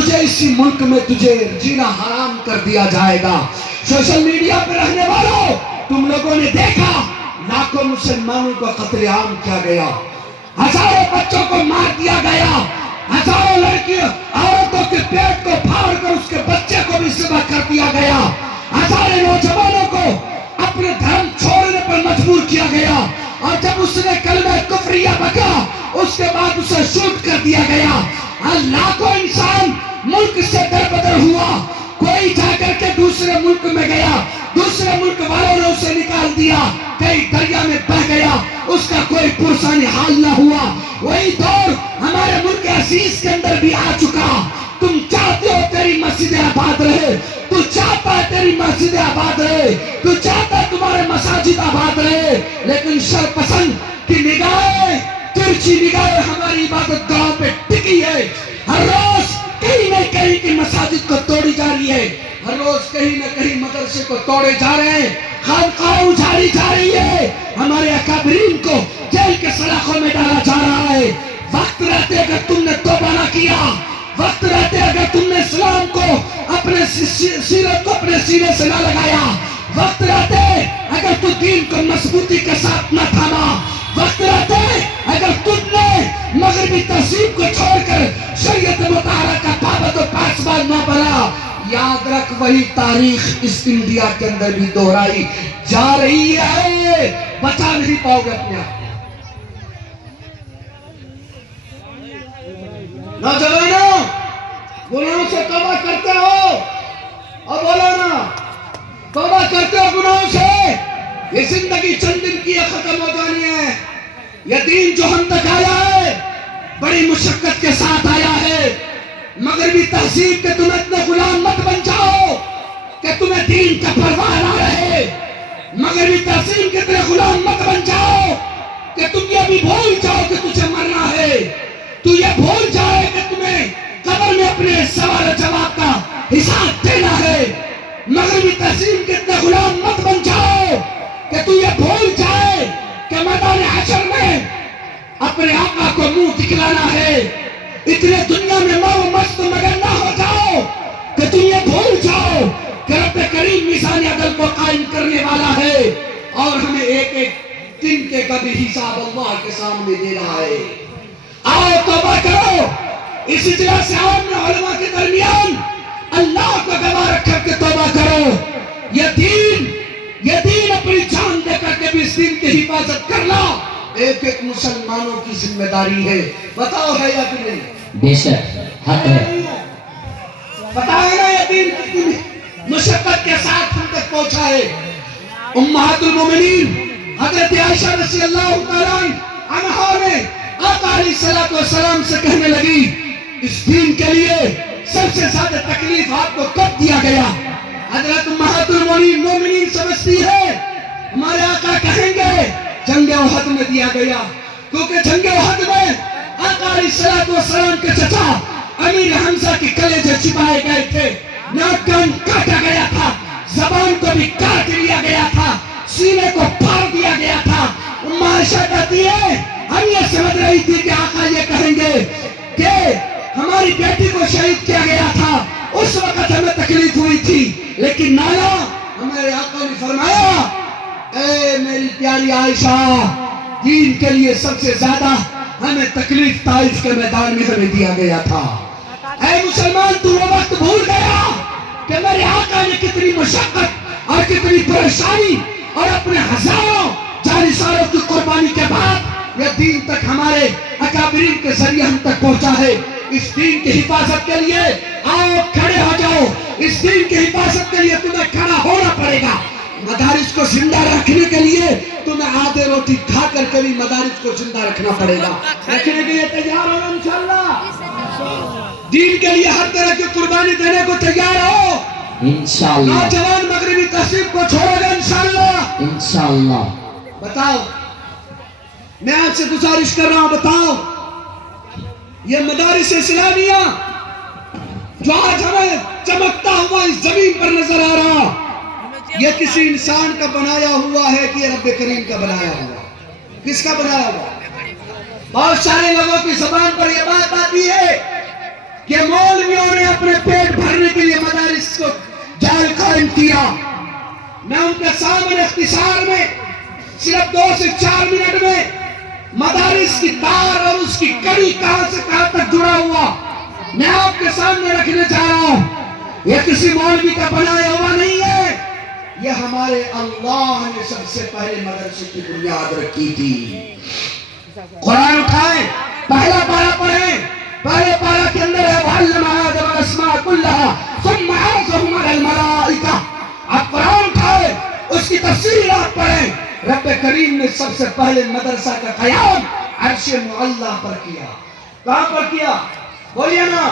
تجھے اسی ملک میں تجھے جینا حرام کر دیا جائے گا۔ سوشل میڈیا پر رہنے والوں، تم لوگوں نے دیکھا لاکھوں مسلمانوں کو قتل عام کیا گیا، ہزاروں بچوں کو مار دیا گیا، ہزاروں لڑکیوں عورتوں کے پیٹ کو پھاڑ کر اس کے بچے کو بھی ذبح کر دیا گیا، ہزاروں نوجوانوں کو اپنے دھرم چھوڑنے پر مجبور کیا گیا، اور جب اس نے کلمہ کفریہ بکا اس کے بعد اسے شوٹ کر دیا گیا۔ لاکھوں انسان ملک سے دربدر ہوا، کوئی جا کر کے دوسرے ملک میں گیا، دوسرے ملک والوں نے اسے نکال دیا، کئی دریا میں بہ گیا، اس کا کوئی پرسانی حال نہ ہوا۔ وہی دور ہمارے ملک عزیز کے اندر بھی آ چکا۔ تم چاہتے ہو تیری مسجد آباد رہے، تو چاہتا ہے تیری مسجد آباد رہے، تو چاہتا ہے تمہارے مساجد آباد رہے، لیکن شر پسند کی نگاہیں، ترچھی نگاہیں ہماری عبادت گاہوں پہ ٹکی ہے۔ ہر روز کہیں نہ کہیں کی مساجد کو توڑی جا رہی ہے، ہر روز کہیں نہ کہیں مدرسے کو توڑے جا رہے ہیں، خانقاہیں اجاڑی جا رہی ہے، ہمارے اکابرین کو جیل کے سلاخوں میں ڈالا جا رہا ہے۔ وقت رہتے اگر تم نے توبہ نہ کیا، وقت رہتے اگر تم نے اسلام کو اپنے سیرت کو اپنے سینے سے نہ لگایا، وقت رہتے اگر تو دین کو مضبوطی کے ساتھ نہ تھاما، وقت رہتے اگر تم نے مغربی تہذیب کو چھوڑ کر شریعت مطہرہ کا پابند و پاسبان نہ بنا، یاد رکھ وہی تاریخ اس انڈیا کے اندر بھی دہرائی جا رہی ہے، بچا نہیں پاؤ گے اپنے آپ۔ نوجوانوں، گناہوں سے توبہ کرتے ہو اور بولو نا، توبہ کرتے ہو گناہوں سے؟ یہ زندگی چند دن کی ختم ہو جانی ہے۔ یہ دین جو ہم تک آیا ہے بڑی مشقت کے ساتھ آیا ہے۔ مغربی تہذیب کے تم اتنے غلام مت بن جاؤ کہ تمہیں دین کا پرواہ نہ رہے، مغربی تہذیب کے اتنے غلام مت بن جاؤ کہ تم یہ بھی بھول جاؤ کہ تجھے مرنا ہے، تو یہ بھول جائے کہ تمہیں قبر میں اپنے سوال و جواب کا حساب دینا ہے۔ مغربی تہذیب کے اتنے غلام مت بن جاؤ کہ تو یہ بھول جائے کہ میدان حشر میں اپنے آقا کو منہ دکھلانا ہے۔ اتنے دنیا میں مو مست مگن نہ ہو جاؤ کہ تم یہ بھول جاؤ کہ رب کریم میزان عدل کو قائم کرنے والا ہے، اور ہمیں ایک ایک دن کے کبھی حساب اللہ کے سامنے دے رہا ہے۔ آؤ توبہ کرو، اس اجلاس عام میں علماء کے درمیان اللہ کو گواہ رکھ کر کے توبہ کرو۔ یہ دین اپنی جان دے کر کے بھی اس دین کی حفاظت کرنا ایک ایک مسلمانوں کی ذمہ داری ہے۔ بتاؤ ہے یا کہ نہیں؟ بے شک حق ہے۔ بتاؤ نا، یہ دین کتنی مشقت کے ساتھ ہم تک پہنچا ہے۔ امہات المومنین حضرت عائشہ رضی اللہ تعالیٰ عنہا نے آقا علیہ السلام سے کہنے لگی، اس دین کے لیے سب سے زیادہ تکلیف آپ کو کب دیا گیا؟ حضرت امہات المومنین سمجھتی ہے ہمارے آقا کہیں گے جنگ احد میں دیا گیا، کیونکہ جنگ احد میں آقا علیہ السلام کے چچا امیر حمزہ کی کلیجے چھپائے گئے تھے، ناک کان کاٹا گیا تھا، زبان کو بھی کاٹ لیا گیا تھا، سینے کو پھاڑ دیا گیا تھا۔ عائشہ کہتی ہے ہم یہ سمجھ رہی تھی کہ آقا یہ کہیں گے کہ ہماری بیٹی کو شہید کیا گیا تھا، اس وقت ہمیں تکلیف ہوئی تھی، لیکن نانا ہمارے آقا نے فرمایا اے میری پیاری عائشہ، دین کے لیے سب سے زیادہ ہمیں تکلیف طائف کے میدان میں ہمیں دیا گیا تھا۔ اے مسلمان، تو وہ وقت بھول گیا کہ میرے آقا نے کتنی مشقت اور کتنی پریشانی اور اپنے ہزاروں جانثاروں کی قربانی کے بعد یہ دین تک ہمارے اکابرین کے ذریعے ہم تک پہنچا ہے۔ اس دین کی حفاظت کے لیے آؤ کھڑے ہو جاؤ، اس دین کی حفاظت کے لیے تمہیں کھڑا ہونا پڑے گا۔ مدارس کو زندہ رکھنے کے لیے تمہیں آدھے روٹی کھا کر کے بھی مدارس کو زندہ رکھنا پڑے گا۔ رکھنے کے لیے تیار ہو انشاءاللہ، دین کے لیے ہر طرح کی قربانی دینے کو تیار ہو انشاءاللہ۔ نوجوان مغربی تہذیب کو چھوڑو گے انشاءاللہ انشاءاللہ۔ بتاؤ، میں آپ سے گزارش کر رہا ہوں، بتاؤ یہ مدارس اسلامیہ جو آج ہمیں چمکتا ہوا اس زمین پر نظر آ رہا، یہ کسی انسان کا بنایا ہوا ہے کہ یہ رب کریم کا بنایا ہوا؟ کس کا بنایا ہوا؟ بہت سارے لوگوں کی زبان پر یہ بات آتی ہے کہ مولویوں نے قائم کیا. میں ان کے سامنے اختصار میں صرف 2 سے 4 منٹ میں مدارس کی تار اور اس کی کڑی کہاں سے کہاں تک جڑا ہوا میں آپ کے سامنے رکھنے چاہ رہا ہوں. یہ کسی مولوی کا بنایا ہوا نہیں ہے، یہ ہمارے اللہ نے سب سے پہلے مدرسے کی بنیاد رکھی تھی. قرآن اٹھائیں، پہلا پارہ پڑھیں. پہلے پارہ کے اندر ہے وَعَلَّمَ آدَمَ الْأَسْمَاءَ كُلَّهَا ثُمَّ عَرَضَهُمْ عَلَى الْمَلَائِكَةِ. آپ قرآن اٹھائیں، اس کی تفسیر آپ پڑھیں. رب کریم نے سب سے پہلے مدرسہ کا قیام عرش معلیٰ پر کیا. کہاں پر کیا؟ بولیے نا،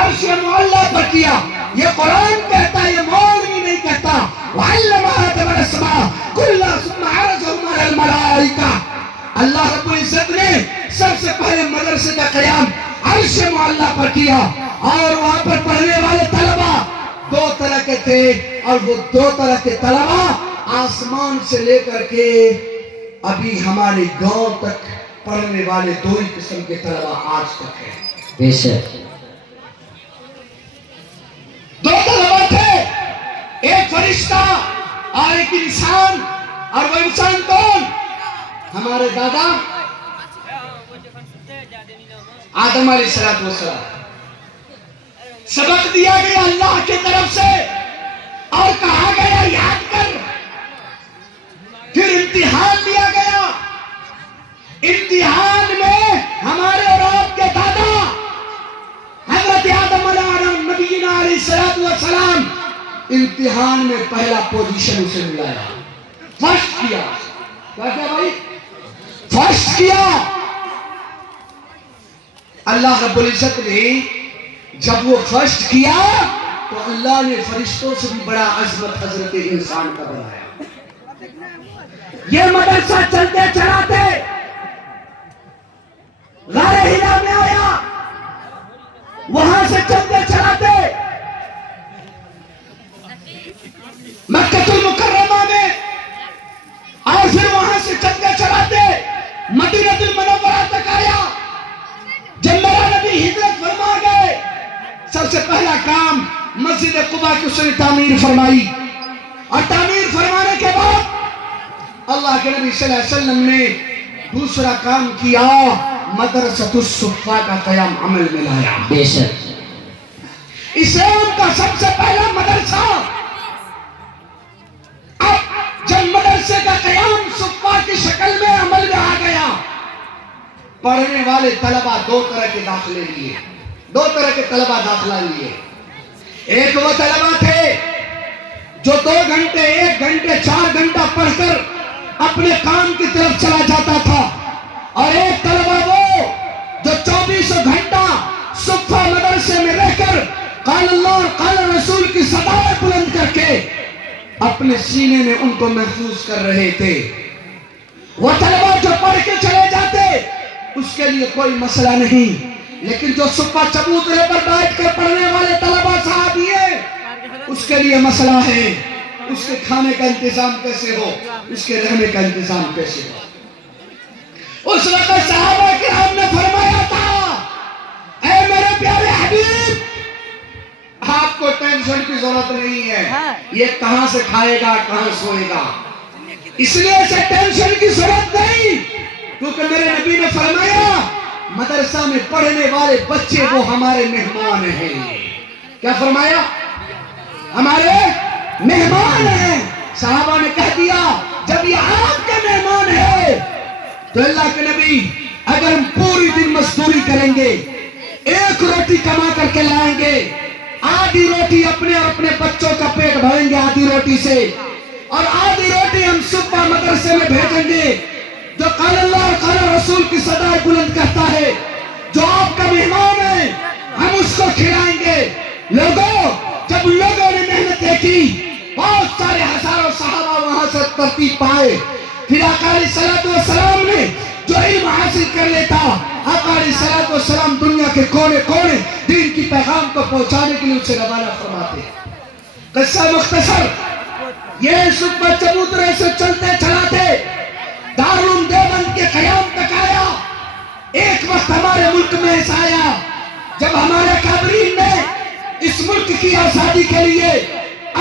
عرش معلیٰ پر کیا. یہ قرآن کہتا ہے، یہ مولوی نہیں کہتا. وَعَلَّمَ آدَمَ الْأَسْمَاءَ كُلَّهَا ثُمَّ عَرَضَهُمْ عَلَى الْمَلَائِكَةِ. اللہ رب العزت نے سب سے پہلے مدرسے کا قیام عرش معلیٰ پر کیا. اور وہاں پر پڑھنے والے طلبہ 2 طرح کے تھے، اور وہ 2 طرح کے طلبہ آسمان سے لے کر کے ابھی ہمارے گاؤں تک پڑھنے والے 2 ہی قسم کے طلبہ آج تک ہیں. بے شک 2 طلبہ تھے، ایک فرشتہ اور ایک انسان. اور وہ انسان کون؟ ہمارے دادا آدم علیہ السلام. سبق دیا گیا اللہ کی طرف سے اور کہا گیا یاد کر. پھر امتحان لیا گیا. امتحان میں ہمارے اور آپ کے دادا حضرت آدم نبینا علیہ السلام امتحان میں پہلا پوزیشن اسے ملایا، فرسٹ کیا. کیا بھائی؟ فرسٹ کیا. اللہ رب العزت نے جب وہ فرسٹ کیا تو اللہ نے فرشتوں سے بھی بڑا عظمت حضرت انسان کا بنایا. یہ مدرسہ چلتے چلاتے غار ہرا میں آیا، وہاں سے چلتے چلاتے مکہ المکرمہ میں، اور پھر وہاں سے چلتے چلاتے مدینہ المنورہ تک آیا. جب میرا نبی ہجرت فرما گئے، سب سے پہلا کام مسجد قباء کی اس نے تعمیر فرمائی. اور تعمیر فرمانے کے بعد اللہ کے نبی صلی اللہ علیہ وسلم نے دوسرا کام کیا، مدرسۃ الصفا کا قیام عمل میں لایا. بے شک اسلام کا سب سے پہلا مدرسہ. اب جب مدرسے کا قیام صفا کی شکل میں عمل میں آ گیا، پڑھنے والے طلبہ 2 طرح کے داخلے لیے، 2 طرح کے طلبہ داخلہ لیے. ایک وہ طلبہ تھے جو 2 گھنٹے 1 گھنٹے 4 گھنٹہ پڑھ کر اپنے کام کی طرف چلا جاتا تھا، اور ایک طلبہ وہ جو 24 گھنٹہ صفا مدرسے میں رہ کر قال اللہ اور قال رسول کی صدائیں بلند کر کے اپنے سینے میں ان کو محفوظ کر رہے تھے. وہ طلبہ جو پڑھ کے چلے جاتے اس کے لیے کوئی مسئلہ نہیں، لیکن جو صفا چبوترے پر بیٹھ کر پڑھنے والے طلبہ صحابی ہیں اس کے لیے مسئلہ ہے. اس کے کھانے کا انتظام کیسے ہو، اس کے رہنے کا انتظام کیسے ہو. اس وقت صحابہ کرام نے فرمایا تھا، اے میرے پیارے حبیب، آپ کو ٹینشن کی ضرورت نہیں ہے، یہ کہاں سے کھائے گا کہاں سوئے گا، اس لیے اسے ٹینشن کی ضرورت نہیں. کیونکہ میرے نبی نے فرمایا مدرسہ میں پڑھنے والے بچے وہ ہمارے مہمان ہیں. کیا فرمایا؟ ہمارے مہمان ہیں. صحابہ نے کہہ دیا جب یہ آپ کے مہمان ہے تو اللہ کے نبی اگر ہم پوری دن مزدوری کریں گے، 1 روٹی کما کر کے لائیں گے، آدھی روٹی اپنے اور اپنے بچوں کا پیٹ بھریں گے آدھی روٹی سے، اور آدھی روٹی ہم صبح مدرسے میں بھیجیں گے جو قال اللہ اور قال رسول کی صدائیں بلند کرتا ہے، جو آپ کا مہمان ہے، ہم اس کو کھلائیں گے. لوگوں جب لوگوں نے محنتیں کی، بہت سارے ہزاروں صحابہ وہاں سے ترتیب پائے. پھر آقا علیہ السلام نے جو علم حاصل کر لیتا، آقا علیہ السلام دنیا کے کونے کونے دین کی پیغام کو پہنچانے کے لیے اسے روانہ فرماتے. قصہ مختصر، یہ صبح چبوترے سے چلتے چلاتے دارالعلوم دیوبند کے قیام تک آیا. ایک وقت ہمارے ملک میں ایسا آیا جب ہمارے کابرین نے اس ملک کی آزادی کے لیے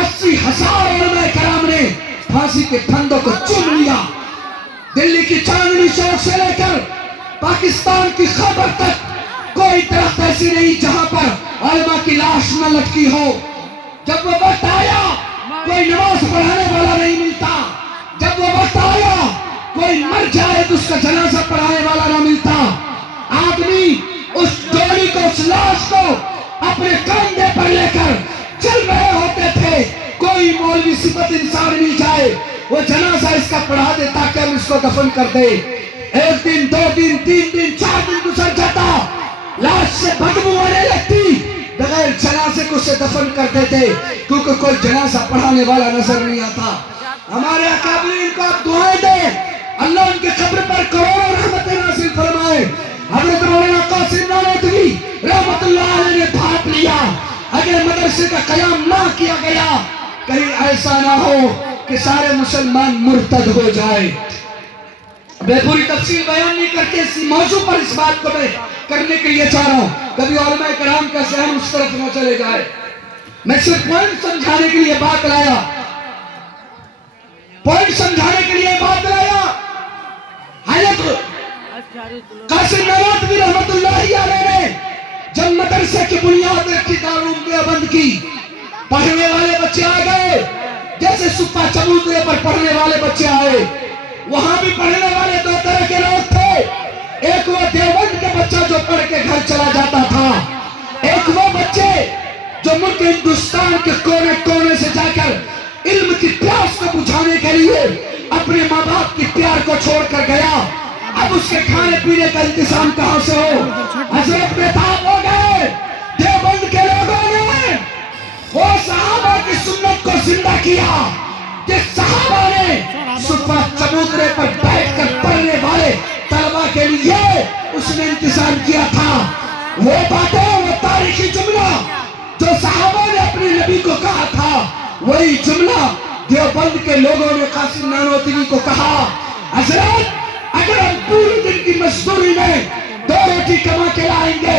80 ہزاروں علماء کرام نے پھانسی کے پھندوں کو چوم لیا. دلی کی چاندنی چوک سے لے کر پاکستان کی خیبر تک کوئی درخت ایسی نہیں جہاں پر علماء کی لاش نہ لٹکی ہو. جب وہ وقت آیا کوئی نماز پڑھانے والا نہیں ملتا. جب وہ وقت آیا کوئی مر جائے تو اس کا جنازہ پڑھانے والا نہ ملتا. آدمی اس ڈولی کو اس لاش کو اپنے کندھے پر لے کر چل رہے ہوتے تھے. کوئی مولوی صفت انسان مل جائے وہ جنازہ اس کا پڑھا دے تاکہ ہم اس کو دفن کر دے. ایک دن 2 دن 3 دن 4 دن گزر جاتا لاش سے بدبو آنے لگتی بغیر جنازے کو اسے دفن کر دیتے کیونکہ کوئی جنازہ پڑھانے والا نظر نہیں آتا. ہمارے اکابرین کو آپ دعائیں دیں اللہ ان کے قبر پر کروڑوں رحمتیں نازل فرمائے. حضرت مولانا قاسم نانوتوی رحمت اللہ علیہ نے بھاپ لیا اگر مدرسے کا قیام نہ کیا گیا کہیں ایسا نہ ہو کہ سارے مسلمان مرتد ہو جائے. میں پوری تفصیل بیان نہیں کرتے اسی موضوع پر اس بات کو میں کرنے کے لیے چاہ رہا ہوں کبھی علماء کرام کا ذہن اس طرف نہ چلے جائے. میں صرف پوائنٹ سمجھانے کے لیے بات لایا حضرت قاسم نانوتوی رحمت اللہ علیہ نے جب مدرسے کی بنیاد رکھی دارالعلوم دیوبند کی پڑھنے والے بچے آ گئے جیسے سپا چبوترے پر پڑھنے والے بچے آئے. وہاں بھی پڑھنے والے 2 طرح کے لوگ تھے. ایک وہ دیوبند کے بچہ جو پڑھ کے گھر چلا جاتا تھا. ایک وہ بچے جو ملک ہندوستان کے کونے کونے سے جا کر علم کی پیاس کو بجھانے کے لیے اپنے ماں باپ کی پیار کو چھوڑ کر گیا. اب اس کے کھانے پینے کا انتظام کہاں سے ہو. حضرت بےتاب ہو گئے. دیوبند کے لوگوں نے وہ صحابہ کی سنت کو زندہ کیا جس صحابہ نے صبح چبوترے پر بیٹھ کر پڑھنے والے طلبہ کے لیے اس نے انتظام کیا تھا. وہ باتیں وہ تاریخی جملہ جو صحابہ نے اپنے نبی کو کہا تھا وہی جملہ دیوبند کے لوگوں نے قاسم نانوتوی کو کہا حضرت اگر ہم پوری دن کی مزدوری میں 2 روٹی کما کے لائیں گے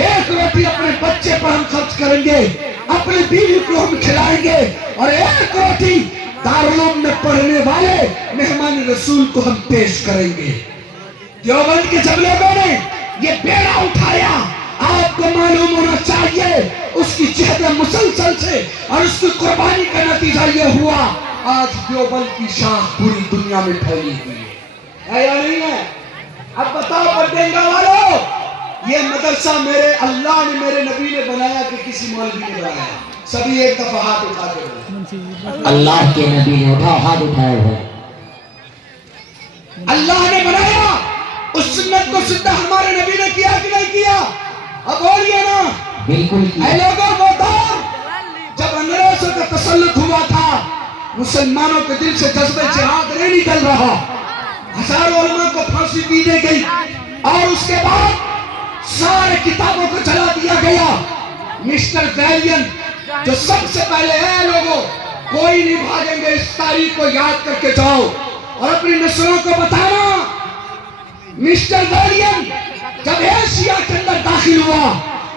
1 روٹی اپنے بچے پر ہم خرچ کریں گے اپنی بیوی کو ہم کھلائیں گے اور 1 روٹی دارالعلوم میں پڑھنے والے مہمان رسول کو ہم پیش کریں گے. دیوبند کے جب لوگوں نے یہ بیڑا اٹھایا آپ کو معلوم ہونا چاہیے اس کی جہد مسلسل سے اور اس کی قربانی کا نتیجہ یہ ہوا آج دیوبند کی شاخ پوری دنیا میں پھیلی ہوئی ہے یا نہیں ہے. اب بتاؤ پردینگا والو یہ مدرسہ میرے اللہ نے میرے نبی نے بنایا کہ کسی مولوی نے بنایا. سبھی ایک دفعہ ہاتھ اٹھا کے اللہ کے نبی نے ہاتھ اٹھائے ہوئے. اللہ نے بنایا اس سنت کو سدھا ہمارے نبی نے کیا کہ نہیں کیا. اب بولیے نا بالکل اے لوگوں وہ دور جب انگریزوں کا تسلط ہوا تھا مسلمانوں کے دل سے جذبہ جہاد نہیں نکل رہا. ہزاروں علماء کو پھانسی دی گئی اور اس کے بعد سارے کتابوں کو جلا دیا گیا. مسٹر ویلین جو سب سے پہلے ہے لوگوں کوئی نہیں بھاگیں گے اس تاریخ کو یاد کر کے جاؤ اور اپنی نسلوں کو بتانا. مسٹر ویلین جب ایشیا کے اندر داخل ہوا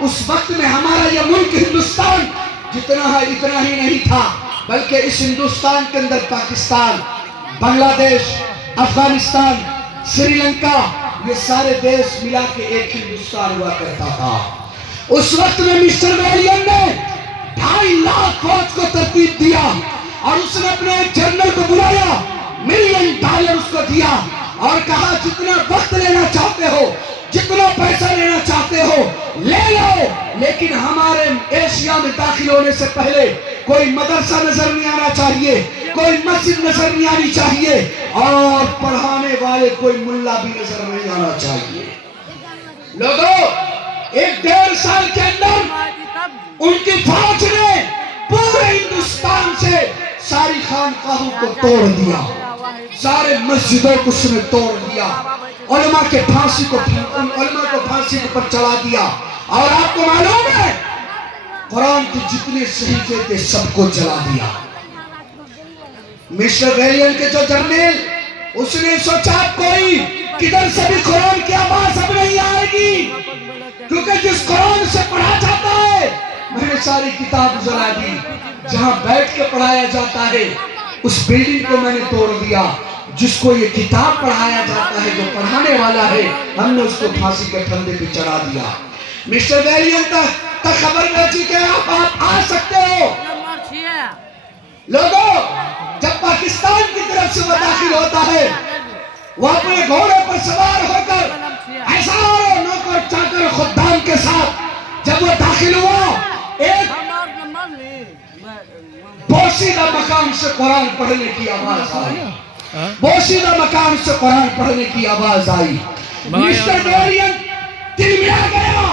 اس وقت میں ہمارا یہ ملک ہندوستان جتنا ہے اتنا ہی نہیں تھا بلکہ اس ہندوستان کے اندر پاکستان بنگلہ دیش افغانستان سری لنکا یہ سارے دیش ملا کے ایک ہندوستان ہوا کرتا تھا. اس وقت میں مسٹر ویلین نے 2.5 لاکھ فوج کو ترتیب دیا اور اس نے اپنے ایک جنرل کو بلایا $1 ملین اس کو دیا اور کہا جتنا وقت لینا چاہتے ہو جتنا پیسہ لینا چاہتے ہو لے لو لیکن ہمارے ایشیا میں داخل ہونے سے پہلے کوئی مدرسہ نظر نہیں آنا چاہیے کوئی مسجد نظر نہیں آنی چاہیے اور پڑھانے والے کوئی ملا بھی نظر نہیں آنا چاہیے. لوگوں 1.5 سال کے اندر ان کی فوج نے پورے ہندوستان سے ساری خانقاہوں کو توڑ دیا سارے مسجدوں کو اس نے توڑ دیا علماء کو پھانسی پر چلا دیا اور آپ کو معلوم ہے قرآن کے جتنے صحیفے تھے سب کو جلا دیا. مسٹر ویلین کے جو جرنیل اس نے سوچا کوئی کدھر سے بھی قرآن کی آواز اب نہیں آئے گی کیونکہ جس قرآن سے پڑھا جاتا ہے میں نے ساری کتاب جلا دی. جہاں بیٹھ کے پڑھایا جاتا ہے اس بلڈنگ کو میں نے توڑ دیا. جس کو یہ کتاب پڑھایا جاتا ہے جو پڑھانے والا ہے ہم نے اس کو پھانسی کے پھندے پہ چڑھا دیا. مسٹر ویلیم تک خبر پہنچی کہ آپ آ سکتے ہو. لوگوں جب پاکستان کی طرف سے وہ داخل ہوتا ہے وہ اپنے گھوڑے پر سوار ہو کر ہزاروں نوکر چاکر خدام کے ساتھ جب وہ داخل ہوا ایک بوسیدہ مقام سے قرآن پڑھنے کی آواز آئی. بوسیدہ مقام سے قرآن پڑھنے کی آواز آئی. مسٹر ویلیم دل میں آ گیا